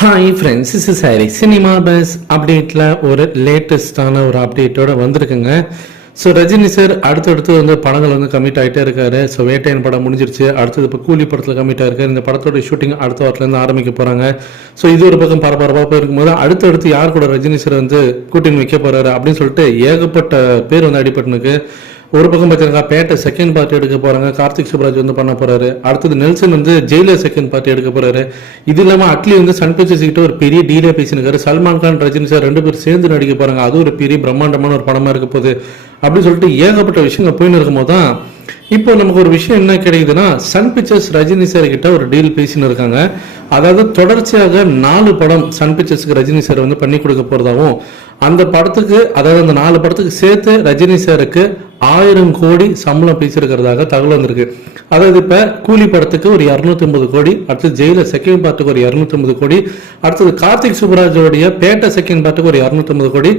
Hi friends is is சாரி cinema buzz அப்டேட்டில் ஒரு லேட்டஸ்டான ஒரு அப்டேட்டோட வந்திருக்குங்க. ஸோ ரஜினி சார் அடுத்தடுத்து வந்து படங்கள் வந்து கம்மிட் ஆகிட்டே இருக்காரு. ஸோ வேட்டையன் படம் முடிஞ்சிருச்சு. அடுத்தது இப்போ கூலி படத்தில் கம்மிட் ஆயிருக்காரு. இந்த படத்தோட ஷூட்டிங் அடுத்த வாரத்துலேருந்து ஆரம்பிக்க போகிறாங்க ஸோ இது ஒரு பக்கம் பரபரப்பாக இருக்கும்போது அடுத்தடுத்து யார் கூட ரஜினி சார் வந்து கூட்டணி வைக்க போகிறாரு அப்படின்னு சொல்லிட்டு ஏகப்பட்ட பேர் வந்து அடிபட்டுனுக்கு ஒரு பக்கம் பார்த்தீங்கன்னா பேட்டை செகண்ட் பார்ட்டி எடுக்க போறாங்க. கார்த்திக் சுப்ராஜ் வந்து பண்ண போறாரு. அடுத்தது நெல்சன் வந்து ஜெயிலர் செகண்ட் பார்ட்டி எடுக்க போறாரு. இது இல்லாம அட்லி வந்து சன் பிக்சர்ஸ் கிட்ட ஒரு பெரிய டீலே பேசியிருக்காரு. சல்மான் கான் ரஜினி சார் ரெண்டு பேரும் சேர்ந்து நடிக்க போறாங்க. அது ஒரு பெரிய பிரம்மாண்டமான ஒரு படமா இருக்க போகுது. அப்படின்னு சொல்லிட்டு ஏகப்பட்ட விஷயங்கள் போயின்னு இருக்கும்போது தான் இப்போ நமக்கு ஒரு விஷயம் என்ன கிடைக்குதுன்னா சன் பிக்சர்ஸ் ரஜினி சார் கிட்ட ஒரு டீல் பேசின்னு இருக்காங்க. அதாவது தொடர்ச்சியாக நாலு படம் சன் பிக்சர்ஸ்க்கு ரஜினி சார் வந்து பண்ணி கொடுக்க போறதாவும் அந்த படத்துக்கு அதாவது அந்த நாலு படத்துக்கு சேர்த்து ரஜினி சாருக்கு ஆயிரம் கோடி சம்பளம் பேசியிருக்கிறதாக தகவல் வந்திருக்கு. அதாவது இப்ப கூலி படத்துக்கு ஒரு இரநூத்தி ஐம்பது கோடி அடுத்து ஜெயிலர் செகண்ட் பார்ட்டுக்கு ஒரு இரநூத்தி ஐம்பது கோடி அடுத்தது கார்த்திக் சுப்ராஜோடைய பேட்டை செகண்ட் பார்ட்டுக்கு ஒரு இரநூத்தம்பது கோடி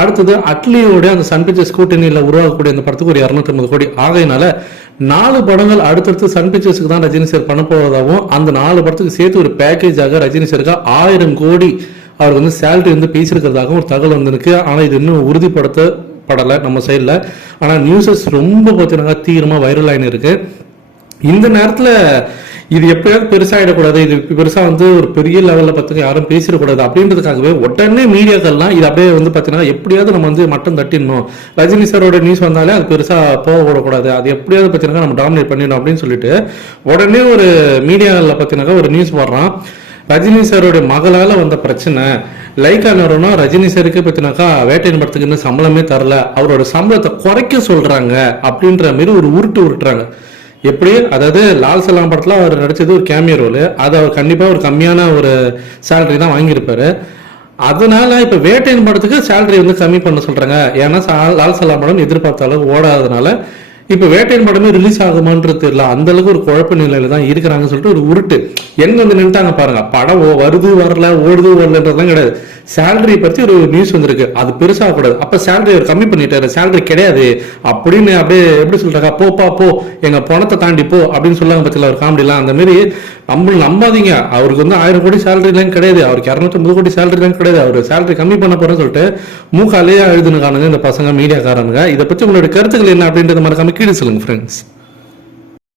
அடுத்தது அட்லியோடைய அந்த சன் பிக்சர்ஸ் கூட்டணியில் உருவாகக்கூடிய அந்த படத்துக்கு ஒரு இரநூத்தம்பது கோடி. ஆகையினால நாலு படங்கள் அடுத்தடுத்து சன் பிக்சர்ஸ்க்கு தான் ரஜினி சார் பண்ண போவதாகவும் அந்த நாலு படத்துக்கு சேர்த்து ஒரு பேக்கேஜாக ரஜினி சாருக்கு ஆயிரம் கோடி அவருக்கு வந்து சேலரி வந்து பேசியிருக்கிறதாகவும் ஒரு தகவல் வந்திருக்கு. ஆனால் இது இன்னும் உறுதிப்படுத்தப்படலை நம்ம சைடில் ஆனால் நியூஸஸ் ரொம்ப பார்த்தீங்கன்னா தீவிரமாக வைரல் ஆகின்னு இருக்குது இந்த நேரத்தில் இது எப்பயாவது பெருசாகிடக்கூடாது இது பெருசாக வந்து ஒரு பெரிய லெவலில் பார்த்தீங்கன்னா யாரும் பேசிடக்கூடாது அப்படின்றதுக்காகவே உடனே மீடியாக்கள்லாம் இது அப்படியே வந்து பார்த்தீங்கன்னா எப்படியாவது நம்ம வந்து மட்டம் தட்டிடணும். ரஜினி சாரோட நியூஸ் வந்தாலே அது பெருசாக போக விடக்கூடாது அது எப்படியாவது பார்த்தீங்கன்னா நம்ம டாமினேட் பண்ணிடணும் அப்படின்னு சொல்லிட்டு உடனே ஒரு மீடியாவில் பார்த்தீங்கன்னா ஒரு நியூஸ் போடுறான். ரஜினி சாரோட மகளால் வந்த பிரச்சனை லைக்கா நிறுவனம் ரஜினி சாருக்கு பார்த்தினாக்கா வேட்டையின் படத்துக்கு இன்னும் சம்பளமே தரல. அவரோட சம்பளத்தை குறைக்க சொல்றாங்க அப்படின்ற மாதிரி ஒரு உருட்டு உருட்டுறாங்க. எப்படி? அதாவது லால் சலாம் படத்தில் அவர் நடிச்சது ஒரு கேமியோ ரோல் அது அவர் கண்டிப்பாக ஒரு கம்மியான ஒரு சேலரி தான் வாங்கியிருப்பாரு. அதனால இப்போ வேட்டையின் படத்துக்கு சேலரி வந்து கம்மி பண்ண சொல்றாங்க. ஏன்னா லால் சலாம் படம் எதிர்பார்த்த அளவுக்கு ஓடாததுனால இப்போ வேட்டையின் படமே ரிலீஸ் ஆகுமான்றது தெரியல. அந்த அளவுக்கு ஒரு குழப்ப நிலையில தான் இருக்கிறாங்கன்னு சொல்லிட்டு ஒரு உருட்டு. எங்க வந்து நின்ட்டாங்க பாருங்க. படம் ஓ- வருது வரல ஓடுது வரலன்றதுலாம் கிடையாது. சேலரி பத்தி ஒரு நியூஸ் வந்திருக்கு. அது பெருசாக கூடாது. அப்ப சேலரி அவர் கம்மி பண்ணிட்டாரு. சேலரி கிடையாது. அப்படின்னு அப்படியே எப்படி சொல்றாங்க? போப்பா போ எங்க பணத்தை தாண்டி போ அப்படின்னு சொல்லுவாங்க பத்தில ஒரு காமெடிலாம் அந்த மாதிரி நம்ம நம்பாதீங்க. அவருக்கு வந்து ஆயிரம் கோடி சேலரிலாம் கிடையாது. அவருக்கு இரநூத்தம்பது கோடி சேலரிலாம் கிடையாது. அவர் சேலரி கம்மி பண்ண போறேன்னு சொல்லிட்டு மூக்காலேயே எழுதுனுக்கானுங்க இந்த பசங்க மீடியாக்காரனுங்க இதை பற்றி உங்களோட கருத்துக்கள் என்ன அப்படின்றத மறக்காம கீழே சொல்லுங்க ஃப்ரெண்ட்ஸ்